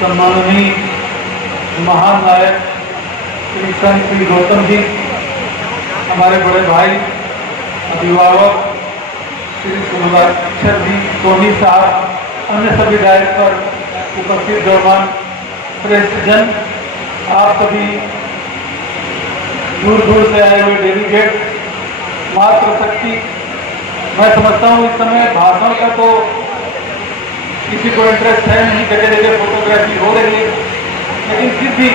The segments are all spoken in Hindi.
सम्माननीय महान नायक श्री संत श्री गौतम जी, हमारे बड़े भाई अभिभावक श्री सुंदराक्षर जी, सोनी साहब, अन्य सभी डायट पर उपस्थित गणमान्य श्रेष्ठ जन, आप सभी दूर दूर से आए हुए डेलीगेट, मातृशक्ति। मैं समझता हूँ इस समय भाषण का तो किसी को इंटरेस्ट है नहीं, जगह जगह फोटोग्राफी हो रही है, लेकिन फिर भी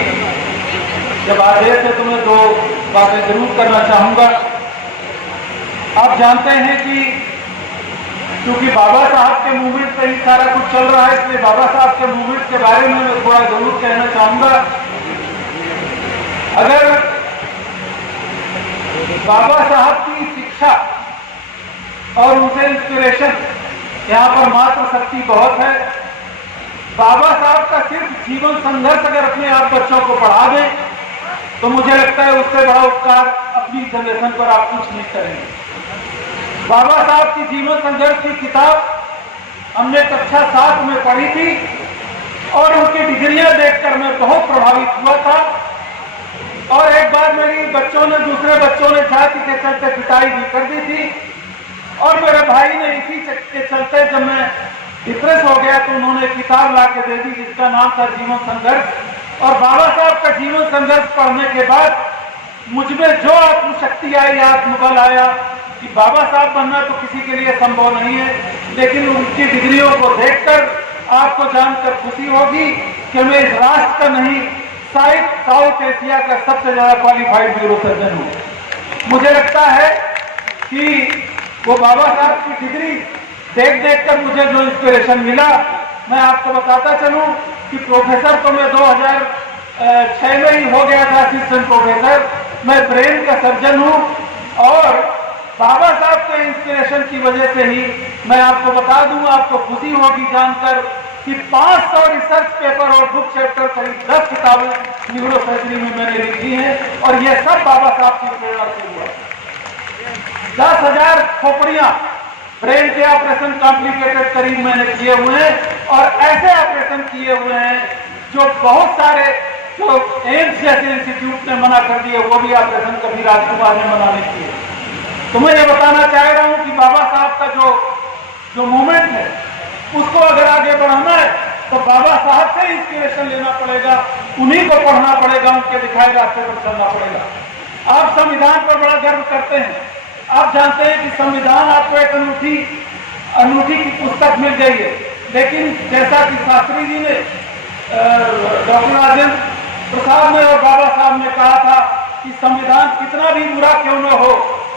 जब आदेश है तो मैं दो बातें जरूर करना चाहूँगा। आप जानते हैं कि क्योंकि बाबा साहब के मूवमेंट से ही सारा कुछ चल रहा है, इसलिए बाबा साहब के मूवमेंट के बारे में मैं थोड़ा जरूर कहना चाहूँगा। अगर बाबा साहब की शिक्षा और उनसे इंस्पिरेशन, यहाँ पर मातृशक्ति बहुत है। बाबा साहब का सिर्फ जीवन संघर्ष अगर अपने आप बच्चों को पढ़ा दें तो मुझे लगता है उससे बड़ा उपकार अपनी जनरेशन पर आप कुछ नहीं करेंगे। बाबा साहब की जीवन संघर्ष की किताब हमने कक्षा 7 में पढ़ी थी और उनकी डिग्रियां देखकर मैं बहुत प्रभावित हुआ था। और एक बार मेरी दूसरे बच्चों ने जाति के चलते पिटाई भी कर दी थी और मेरे भाई ने इसी के चलते जब मैं डिप्रेस हो गया तो उन्होंने किताब ला के दे दी जिसका नाम था जीवन संघर्ष। और बाबा साहब का जीवन संघर्ष पढ़ने के बाद मुझमें जो आत्मशक्ति आई, आत्मबल आया कि बाबा साहब बनना तो किसी के लिए संभव नहीं है, लेकिन उनकी डिग्रियों को देखकर आपको जानकर खुशी होगी कि मैं इस राष्ट्र का नहीं, साउथ एशिया का सबसे ज्यादा क्वालिफाइड न्यूरो सर्जन हूँ। मुझे लगता है कि वो बाबा साहब की डिग्री देख देख कर मुझे जो इंस्पिरेशन मिला, मैं आपको बताता चलूं कि प्रोफेसर तो मैं 2006 में ही हो गया था, असिस्टेंट प्रोफेसर। मैं ब्रेन का सर्जन हूं और बाबा साहब के इंस्पिरेशन की वजह से ही मैं आपको बता दूं, आपको खुशी होगी जानकर कि 500 रिसर्च पेपर और बुक चैप्टर, करीब 10 किताबें न्यूरो सर्जरी में मैंने लिखी हैं और यह सब बाबा साहब की प्रेरणा से हुआ। 10,000 खोपड़ियां ब्रेन के ऑपरेशन कॉम्प्लिकेटेड करीब मैंने किए हुए हैं और ऐसे ऑपरेशन किए हुए हैं जो बहुत सारे जो एम्स जैसे इंस्टीट्यूट ने मना कर दिए, वो भी ऑपरेशन कभी राजकुमार ने मना नहीं किए। तो मैं ये बताना चाह रहा हूं कि बाबा साहब का जो मूवमेंट है उसको अगर आगे बढ़ाना है तो बाबा साहब से इंस्पिरेशन लेना पड़ेगा, उन्हीं को पढ़ना पड़ेगा, उनके दिखाए रास्ते पर चलना पड़ेगा। आप संविधान पर बड़ा गर्व करते हैं, आप जानते हैं कि संविधान आपको एक अनूठी की पुस्तक मिल गई है, लेकिन जैसा कि शास्त्री जी ने, डॉक्टर राजेंद्र प्रसाद ने और बाबा साहब ने कहा था कि संविधान कितना भी बुरा क्यों न हो,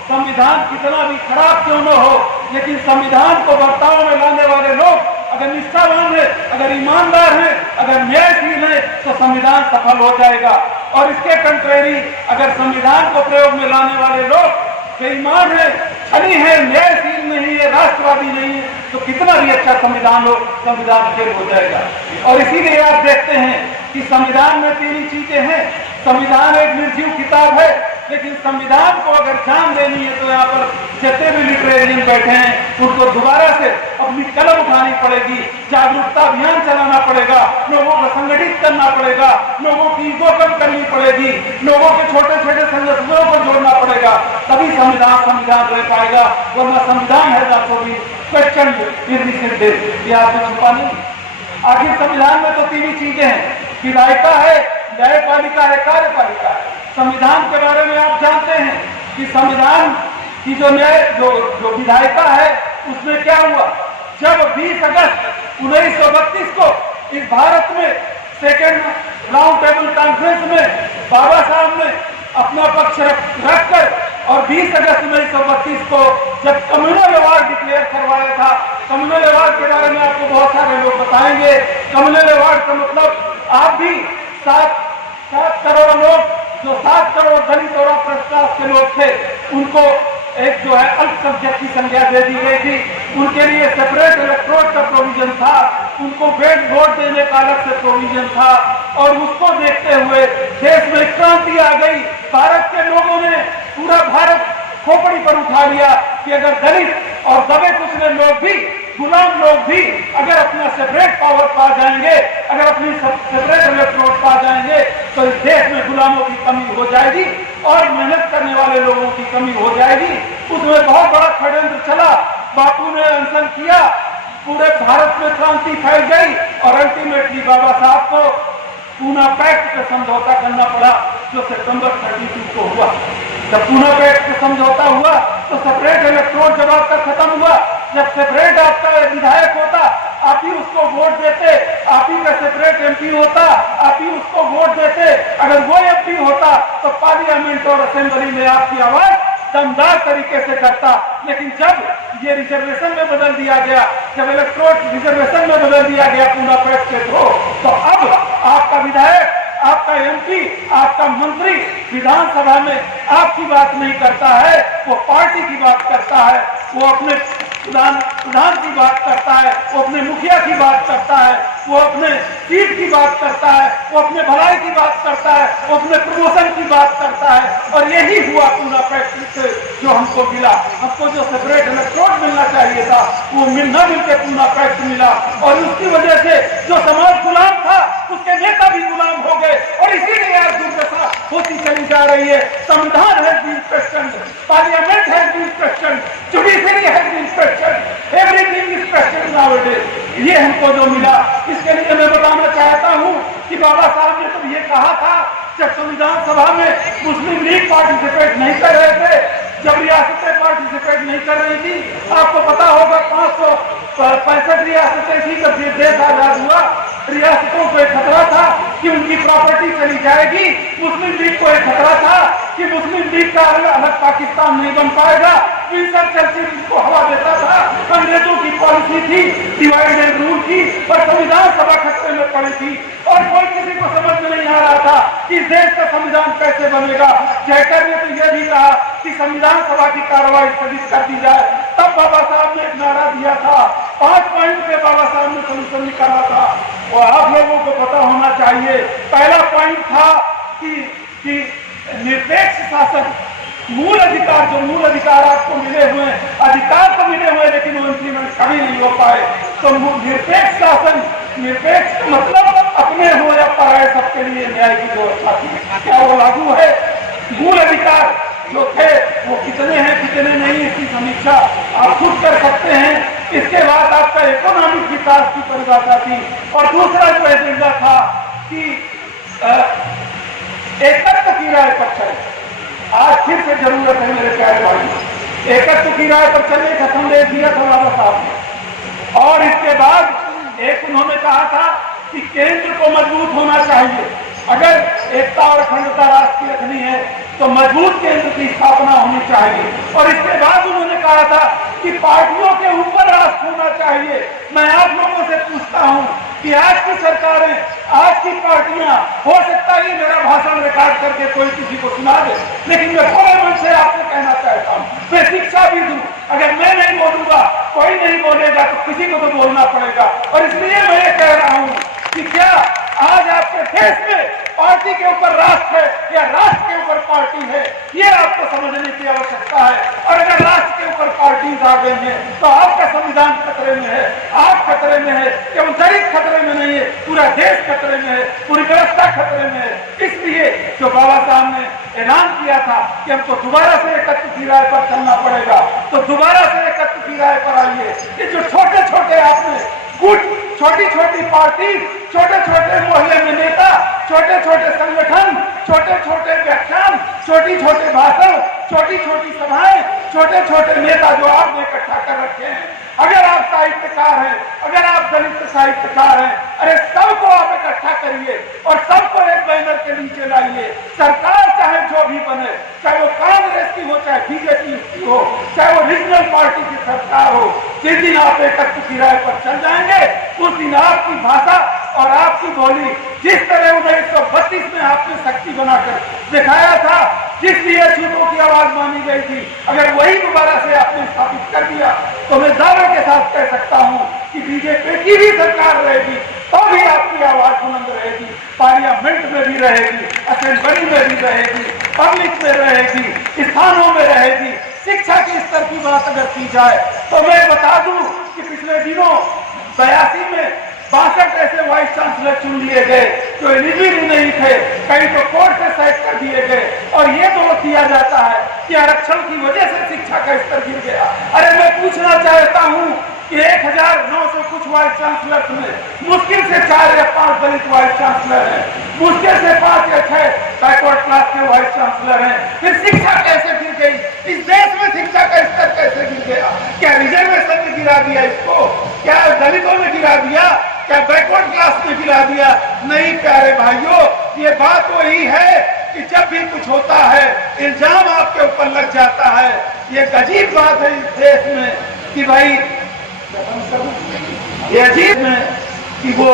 संविधान कितना भी खराब क्यों न हो, लेकिन संविधान को बर्ताव में लाने वाले लोग अगर निष्ठावान है, अगर ईमानदार है, अगर न्यायशील है तो संविधान सफल हो जाएगा। और इसके कंट्रेरी अगर संविधान को प्रयोग में लाने वाले लोग बेईमान है, छली है, न्यायशील नहीं है, राष्ट्रवादी नहीं है, तो कितना भी अच्छा संविधान हो, संविधान फेल हो जाएगा। और इसीलिए आप देखते हैं कि संविधान में 3 चीजें हैं। संविधान एक निर्जीव किताब है, लेकिन संविधान को अगर जान देनी है तो यहाँ पर जितने भी लिटरेरियन बैठे हैं उनको दोबारा से अपनी कलम उठानी पड़ेगी, जागरूकता अभियान चलाना पड़ेगा, लोगों को संगठित करना पड़ेगा, लोगों की ईगो कम करनी पड़ेगी, लोगों के छोटे छोटे संगठनों को जोड़ना पड़ेगा, तभी संविधान रह पाएगा। वरना संविधान है ना तो भी क्वेश्चन ये आपको छुपा नहीं। आखिर संविधान में तो 3 चीजें हैं, विधायिका है, न्यायपालिका है, कार्यपालिका है। संविधान के बारे में आप जानते हैं कि संविधान की जो विधायिका है उसमें क्या हुआ, जब 20 अगस्त 1932 को इस भारत में सेकेंड राउंड टेबल कॉन्फ्रेंस में बाबा साहब ने अपना पक्ष रखकर और 20 अगस्त 1932 को जब कम्युनल अवार्ड डिक्लेयर करवाया था। कम्युनल अवार्ड के बारे में आपको बहुत सारे लोग बताएंगे। कम्युनल अवार्ड का मतलब आप भी 7 करोड़ लोग, जो 7 करोड़ दलित और अपराध के लोग थे, उनको एक जो है अल्पसंख्यक की संज्ञा दे दी गई थी। उनके लिए सेपरेट इलेक्टोरेट का प्रोविजन था, उनको वोट देने का अलग से प्रोविजन था। और उसको देखते हुए देश में क्रांति आ गई। भारत के लोगों ने, पूरा भारत खोपड़ी पर उठा लिया कि अगर दलित और दबे कुचले लोग भी, गुलाम लोग भी अगर अपना सेपरेट पावर पा जाएंगे, अगर अपनी सेपरेट इलेक्ट्रोड पा जाएंगे तो इस देश में गुलामों की कमी हो जाएगी और मेहनत करने वाले लोगों की कमी हो जाएगी। उसमें बहुत बड़ा षड्यंत्र चला, बापू ने अनशन किया, पूरे भारत में क्रांति फैल गई और अल्टीमेटली बाबा साहब को पूना पैक्ट पे समझौता करना पड़ा, जो सितंबर 32 को हुआ। जब पूना पैक्ट पे समझौता हुआ तो सेपरेट इलेक्ट्रोड जब आपका खत्म हुआ, जब सेपरेट आपका विधायक होता आप ही उसको वोट देते, आप ही का सेपरेट एमपी होता आप ही उसको वोट देते, अगर वो एमपी होता तो पार्लियामेंट और असेंबली में आपकी आवाज दमदार तरीके से करता। लेकिन जब ये रिजर्वेशन में बदल दिया गया, जब इलेक्ट्रोड रिजर्वेशन में बदल दिया गया पूना पैक्ट के थ्रू, तो अब आपका विधायक, आपका एमपी, आपका मंत्री विधानसभा में आपकी बात नहीं करता है, वो पार्टी की बात करता है, वो अपने प्रधान की बात करता है, वो अपने मुखिया की बात करता है, वो अपने सीट की बात करता है, वो अपने भलाई की बात करता है, वो अपने प्रमोशन की बात करता है। और यही हुआ पूरा पैक्ट से जो हमको मिला। हमको जो सेपरेट इलेक्ट्रोड मिलना चाहिए था वो न मिलकर पूरा पैक्ट मिला, और उसकी वजह से जो समाज गुलाम था उसके नेता भी गुलाम हो गए। और इसीलिए आज दुर्दशा होती चली जा रही है। संविधान है बीन क्वेश्चन, पार्लियामेंट है बीन क्वेश्चन, जुडिशरी है been question, everything is question nowadays. ये हमको जो मिला, इसके लिए मैं बताना चाहता हूँ कि बाबा साहब ने तो ये कहा था जब संविधान सभा में मुस्लिम लीग पार्टिसिपेट नहीं कर रहे थे, जब रियासतें पार्टिसिपेट नहीं कर रही थी, आपको पता होगा 565 रियासतें थी जब ये देश आजाद हुआ, रियासतों को एक खतरा था कि उनकी प्रॉपर्टी चली जाएगी, मुस्लिम लीग को एक खतरा था कि मुस्लिम लीग का अलग पाकिस्तान नहीं बन पाएगा। विंस्टन चर्चिल को हवा देता था, अंग्रेजों की पॉलिसी थी डिवाइड एंड रूल की, और संविधान सभा खतरे में पड़ी थी और कोई किसी को समझ में नहीं आ रहा था कि इस देश का संविधान कैसे बनेगा। जयकर ने तो यह भी कहा कि संविधान सभा की कार्रवाई स्थगित कर दी जाए। तब बाबा साहब ने एक नारा दिया था, 5 पॉइंट पे बाबा साहब ने सोल्यूशन निकाला था, वो आप लोगों को पता होना चाहिए। पहला पॉइंट था कि निरपेक्ष शासन, मूल अधिकार, जो मूल अधिकार आपको मिले हुए हैं, अधिकार तो मिले हुए लेकिन वो इंप्लीमेंट कभी नहीं हो पाए। तो निरपेक्ष शासन, निरपेक्ष मतलब अपने हो या पराये सबके लिए न्याय की व्यवस्था थी, क्या वो लागू है? मूल अधिकार जो थे वो कितने हैं कितने नहीं, इसकी समीक्षा आप खुद कर सकते हैं। इसके बाद आपका इकोनॉमिक विकास की परिभाषा थी, और दूसरा जो एजेंडा था कि एकत्व की राय पर चले। आज फिर से जरूरत है मेरे प्यारे भाई, एकत्व की राय पर चलने का संदेश दिया था बाबा साहब ने। और इसके बाद एक उन्होंने कहा था कि केंद्र को मजबूत होना चाहिए, अगर एकता और अखंडता राष्ट्र की रखनी है तो मजबूत केंद्र की स्थापना होनी चाहिए। और इसके बाद उन्होंने कहा था कि पार्टियों के ऊपर राष्ट्र होना चाहिए। मैं आप लोगों से पूछता हूं कि आज की सरकारें, आज की पार्टियां, हो सकता है मेरा भाषण रिकॉर्ड करके कोई किसी को सुना दे, लेकिन मैं खुले मन से आपसे कहना चाहता हूं, मैं शिक्षा भी दूं, अगर मैं नहीं बोलूंगा, कोई नहीं बोलेगा तो किसी को तो बोलना पड़ेगा। और इसलिए मैं ये कह रहा हूं कि क्या आज आपके देश में पार्टी के ऊपर राष्ट्र है या राष्ट्र के ऊपर पार्टी है, ये आपको समझने की आवश्यकता है। और अगर राष्ट्र के ऊपर पार्टी आ गई है तो आपका संविधान खतरे में है, आप खतरे में है, केवल दलित खतरे में नहीं है, पूरा देश खतरे में है, पूरी व्यवस्था खतरे में है। इसलिए जो बाबा साहब ने ऐलान किया था कि हमको दोबारा से एकत्व की राय पर चलना पड़ेगा, तो दोबारा से एकत्व की राय पर आइए। ये जो छोटे छोटे आपने गुट, छोटी छोटी पार्टी, छोटे छोटे मोहल्ले में नेता, छोटे छोटे संगठन, छोटे छोटे व्याख्यान, छोटी छोटे भाषण, छोटी छोटी सभाएं, छोटे छोटे नेता जो आपने इकट्ठा कर रखे हैं, अगर आप साहित्यकार हैं, अगर आप दलित साहित्यकार हैं, अरे सबको आप इकट्ठा करिए और सबको एक बैनर के नीचे लाइए। सरकार चाहे जो भी बने, चाहे वो कांग्रेस की हो, चाहे बीजेपी की हो, चाहे वो रीजनल पार्टी की सरकार हो, जिस दिन आप एकत्व की राय पर चल जाएंगे उस दिन आपकी भाषा और आपकी बोली जिस तरह 1932 में आपने शक्ति बनाकर दिखाया था, जिस लिए छूटों की आवाज मानी गई थी, अगर वही दोबारा से आपने स्थापित कर दिया तो मैं दावे के साथ कह सकता हूं कि बीजेपी की भी सरकार रहेगी तो भी आपकी आवाज बुलंद रहेगी, पार्लियामेंट में भी रहेगी, असेंबली में भी रहेगी, पब्लिक में रहेगी, स्थानों में रहेगी। शिक्षा के स्तर की बात अगर की जाए तो मैं बता दूं कि पिछले दिनों 82 में 62 ऐसे वाइस चांसलर चुन लिए गए जो एलिजिबल नहीं थे, कहीं तो कोर्ट से साइड कर दिए गए। और ये दोष दिया जाता है कि आरक्षण की वजह से शिक्षा का स्तर गिर गया। अरे मैं पूछना चाहता हूं कि 1900 कुछ वाइस चांसलर में मुश्किल से 4 या 5 दलित वाइस चांसलर हैं, मुश्किल से 5 या 6 बैकवर्ड क्लास के वाइस चांसलर हैं। फिर शिक्षा कैसे गिर गई? इस देश में शिक्षा का स्तर कैसे गिर गया? क्या रिजर्वेशन ने गिरा दिया इसको? क्या दलितों ने गिरा दिया? क्या बैकवर्ड क्लास ने गिरा दिया? नहीं प्यारे भाइयों, ये बात वही है कि जब भी कुछ होता है इल्जाम आपके ऊपर लग जाता है। ये अजीब बात है इस देश में कि भाई ये अजीब है कि वो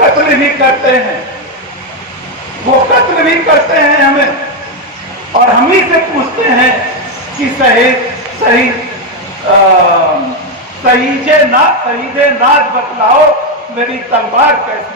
कत्ल भी करते हैं, वो कत्ल भी करते हैं हमें, और हम ही से पूछते हैं कि शहीदे नाज बतलाओ मेरी तलवार कैसी।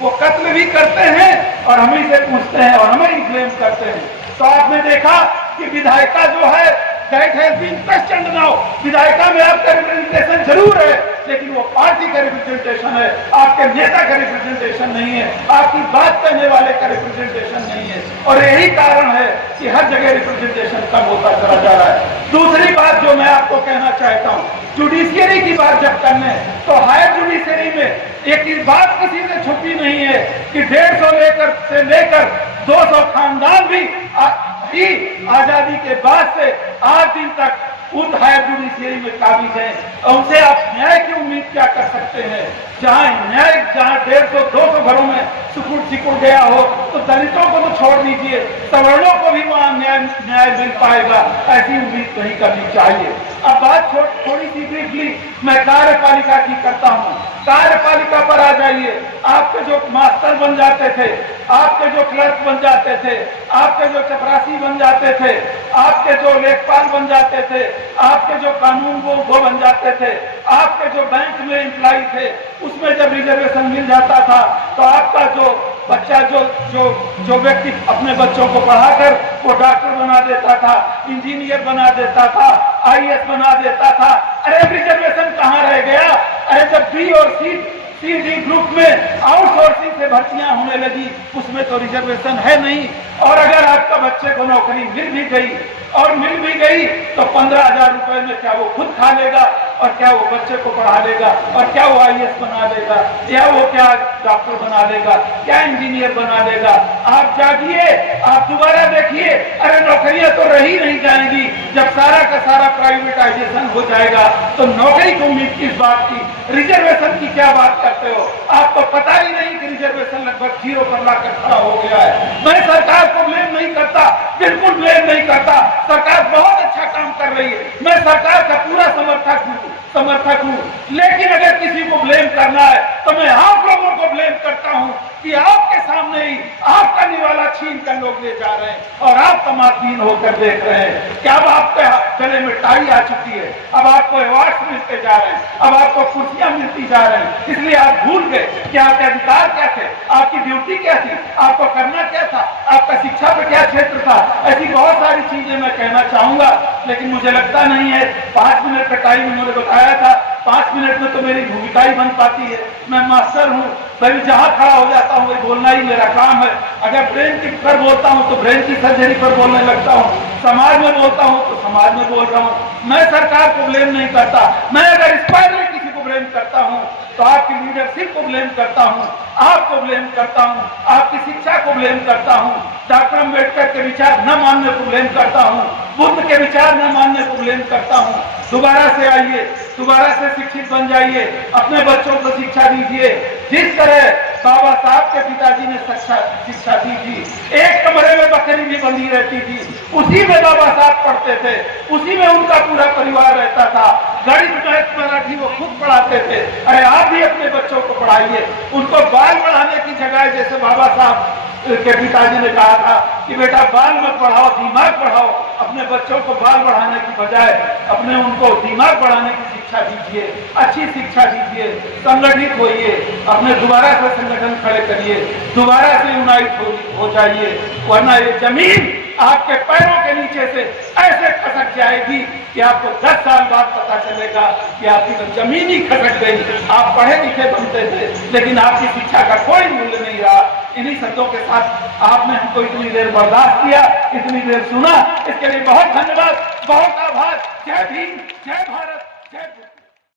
वो कत्ल भी करते हैं और हम ही से पूछते हैं और हमें ही ब्लेम करते हैं। तो आपने देखा कि विधायिका जो है that has been questioned now, विधायिका में आपका रिप्रेजेंटेशन जरूर है, लेकिन वो पार्टी का रिप्रेजेंटेशन है, आपके नेता का रिप्रेजेंटेशन नहीं है, आपकी बात कहने वाले का रिप्रेजेंटेशन नहीं है। और यही कारण है कि हर जगह रिप्रेजेंटेशन कम होता चला जा रहा है। दूसरी बात जो मैं आपको कहना चाहता हूँ, जुडिशियरी की बात जब करने तो हायर जुडिशियरी में एक बात किसी से छुपी नहीं है कि 150 से लेकर 200 खानदान भी आजादी के बाद से आज दिन तक उन हायर जुडिशियरी में काबिज हैं। और उनसे आप न्याय की उम्मीद क्या कर सकते हैं? जहां 150-200 घरों में सिकुड़ गया हो, तो दलितों को तो छोड़ दीजिए, सवर्णों को भी वहां न्याय मिल पाएगा, ऐसी उम्मीद नहीं करनी चाहिए। अब बात थोड़ी सी ब्रीफली मैं कार्यपालिका की करता हूँ। कार्यपालिका पर आ जाइए। आपके जो मास्टर बन जाते थे, आपके जो क्लर्क बन जाते थे, आपके जो चपरासी बन जाते थे, आपके जो लेखपाल बन जाते थे, आपके जो कानून वो बन जाते थे, आपके जो बैंक में एम्प्लॉय थे, उसमें जब रिजर्वेशन मिल जाता था तो आपका जो बच्चा जो व्यक्ति अपने बच्चों को पढ़ाकर वो डॉक्टर बना देता था, इंजीनियर बना देता था, IAS बना देता था। अरे रिजर्वेशन कहाँ रह गया? अरे जब बी और सी डी ग्रुप में आउटसोर्सिंग से भर्तियां होने लगी, उसमें तो रिजर्वेशन है नहीं। और अगर आपका बच्चे को नौकरी मिल भी गई तो 15,000 रुपए में क्या वो खुद खा लेगा, और क्या वो बच्चे को पढ़ा लेगा, और क्या वो IAS बना लेगा, या वो क्या डॉक्टर बना लेगा, क्या इंजीनियर बना लेगा? आप जागिए, आप दोबारा देखिए। अरे नौकरियां तो रही नहीं जाएंगी। जब सारा का सारा प्राइवेटाइजेशन हो जाएगा तो नौकरी को उम्मीद किस बात की? रिजर्वेशन की क्या बात करते हो? आपको पता ही नहीं कि रिजर्वेशन लगभग 0 पर लाकर खड़ा हो गया है। मैं सरकार को ब्लेम नहीं करता, बिल्कुल ब्लेम नहीं करता। सरकार बहुत अच्छा काम कर रही है, मैं सरकार का पूरा समर्थक हूँ। लेकिन अगर किसी को ब्लेम करना है तो मैं आप लोगों को ब्लेम करता हूँ कि आपके सामने ही आपका निवाला छीन कर लोग ले जा रहे हैं और आप तमाशबीन होकर देख रहे हैं कि अब आपके गले में टाई आ चुकी है, अब आपको अवार्ड मिलते जा रहे हैं, अब आपको कुर्सियां मिलती जा रही हैं। इसलिए आप भूल गए कि आपके अधिकार क्या थे, आपकी ड्यूटी क्या थी, आपको करना क्या था, आपका शिक्षा पर क्या क्षेत्र था। ऐसी बहुत सारी चीजें मैं कहना चाहूंगा, लेकिन मुझे लगता नहीं है 5 मिनट का टाइम उन्होंने बताया था, 5 मिनट में तो मेरी भूमिका ही बन पाती है। मैं मास्टर हूँ, मैं जहाँ खड़ा हो जाता हूँ बोलना ही मेरा काम है। अगर ब्रेन की पर बोलता हूँ तो ब्रेन की सर्जरी पर बोलने लगता हूँ, समाज में बोलता हूँ तो समाज में बोल रहा हूँ। मैं सरकार को ब्लेम नहीं करता। मैं अगर इंस्पायरली किसी को ब्लेम करता हूँ तो आपकी लीडरशिप को ब्लेम करता हूँ, आपको ब्लेम करता हूँ, आपकी शिक्षा को ब्लेम करता हूँ, डॉक्टर अम्बेडकर के विचार न मानने को ब्लेम करता हूँ, बुद्ध के विचार न मानने को ब्लेम करता हूँ। दोबारा से आइए, दोबारा से शिक्षित बन जाइए, अपने बच्चों को शिक्षा दीजिए जिस तरह बाबा साहब के पिताजी ने शिक्षा दी थी। एक कमरे में बकरी भी बंधी रहती थी, उसी में बाबा साहब पढ़ते थे, उसी में उनका पूरा परिवार रहता था। गणित मैथ मराठी वो खुद पढ़ाते थे। अरे आप भी अपने बच्चों को पढ़ाइए, उनको बाल बढ़ाने की जगह जैसे बाबा साहब के पिताजी ने कहा था कि बेटा बाल मत बढ़ाओ, दिमाग बढ़ाओ। अपने बच्चों को बाल बढ़ाने की बजाय अपने उनको दिमाग बढ़ाने की शिक्षा दीजिए, अच्छी शिक्षा दीजिए, संगठित होइए, अपने दोबारा से संगठन खड़े करिए, दोबारा से यूनाइट हो जाइए, वरना ये जमीन आपके पैरों के नीचे से ऐसे खसक सच आएगी कि आपको 10 साल बाद पता चलेगा कि आपकी तो जमीन ही खसक गई। आप पढ़े लिखे बनते थे लेकिन आपकी शिक्षा का कोई मूल्य नहीं रहा। इन्हीं शब्दों के साथ आपने हमको इतनी देर बर्दाश्त किया, इतनी देर सुना, इसके लिए बहुत धन्यवाद, बहुत आभार। जय भीम, जय भारत, जय